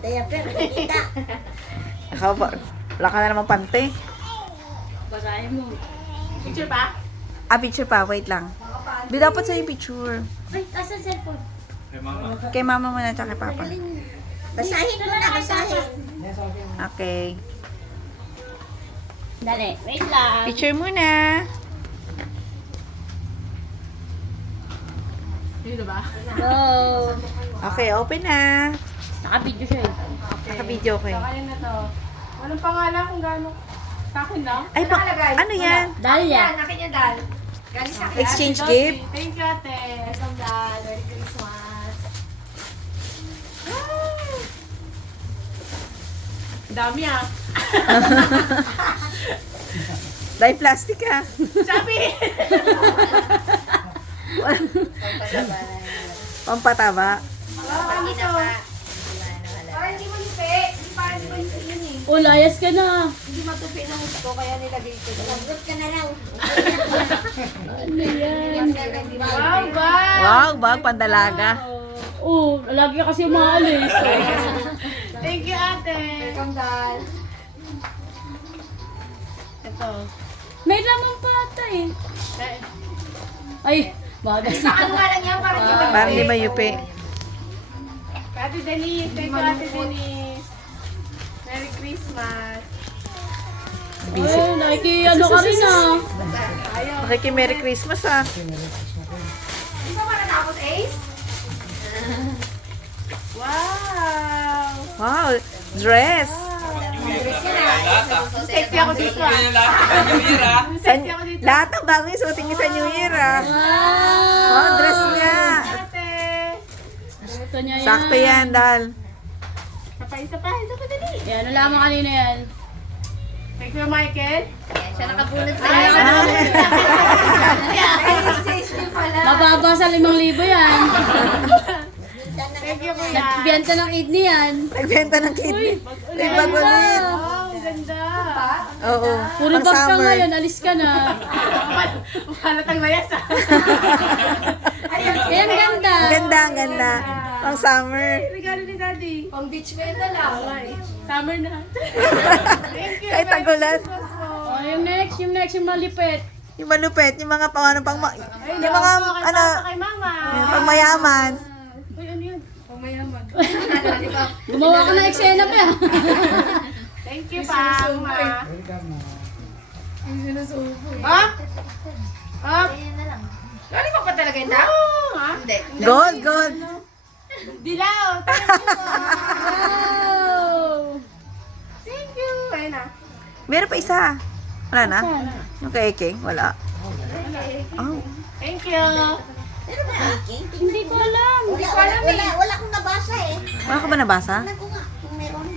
Diaper. Kita. Wala ka na naman pante. Basahin mo. Picture ba? Ah, picture pa. Wait lang. Di dapat sa'yo picture. Ay, asan cellphone? Kay mama mo na tsaka kay papa. Basahin mo na, basahin. Okay. Dali, wait lang. Picture muna. Yun na ba? Go. Okay, open na. Naka-video siya eh. Naka-video ko eh. Kaya na to. Walang pangalan kung gaano. Sa akin lang. Ay, ano yan? Dahlia. Akin yung dal. Galing sa akin. Exchange gift? Thank you, ate. Welcome, dal. Merry Christmas. Ah! Dami ah. Dahil plastic ka. Sabi! Pampataba. Ano to? Parang hindi mo nipe. Parang hindi mo nipe yun eh. Oh, layas ka na. Hindi matupi ng gusto kaya nilagay ko. Lagot ka na raw. Ano yan? Wow, ba? Wow, bag pandalaga. Oh, lagi ka kasi umaalis. Thank you, ate. Welcome, dal. Ito. May laman pa ata eh. Ay, bagas. Ano nga lang yan? Parang di ba? Parang di ba yupi? Ate Denise. Thank you, ate Denise. Merry Christmas. Busy. Ay, ano ka rin ah. Ayaw. Okay, Merry Christmas ah. Di ba pa natapos, Ace? Wow! Wow, dress. Sexy ako dito ah. Sexy ako dito. Lahat ng bago yung suotin niya sa New Year ah. Wow. Oh, dress niya. Ate! Gusto niya yan. Sakto yan, Dal. Isa pa, dali. Yan, nalaman kanina yan. Thank you, Michael. Siya nakabunod sa Ay, Mababa sa 5,000 yan. Thank you, kuya. Nagbenta ng kidney yan. Nagbenta ng kidney. May bag ulit. Wow, ang ganda. Oo. Puro Pang bag ka summer. ngayon, alis ka na. Halatang layas ah. Ayan, ganda. Ang ganda, ang ganda. Pang summer. Regalo ni Daddy. Pang beach wear na lang. Summer na. Thank you. Kahit tagulan. Oh, yung next, yung malipit. Yung malupit, yung mga pang yung mga ano, Kay mama. yung pang mayaman. Uy, ano yun? Pamayaman. Gumawa ka ng eksena pa. Thank you, pa. Up! Up! Lollipop pa talaga yun, daw? Hindi. Gold, gold. Dilaw! Thank you. Wow. Thank you. Ayun na. Meron pa isa. Wala na? Yung kay King? Wala. Oh. Thank you. Pero ba, King? Hindi ko alam. Wala akong nabasa eh. Wala ka ba nabasa? Ano ko nga, kung meron.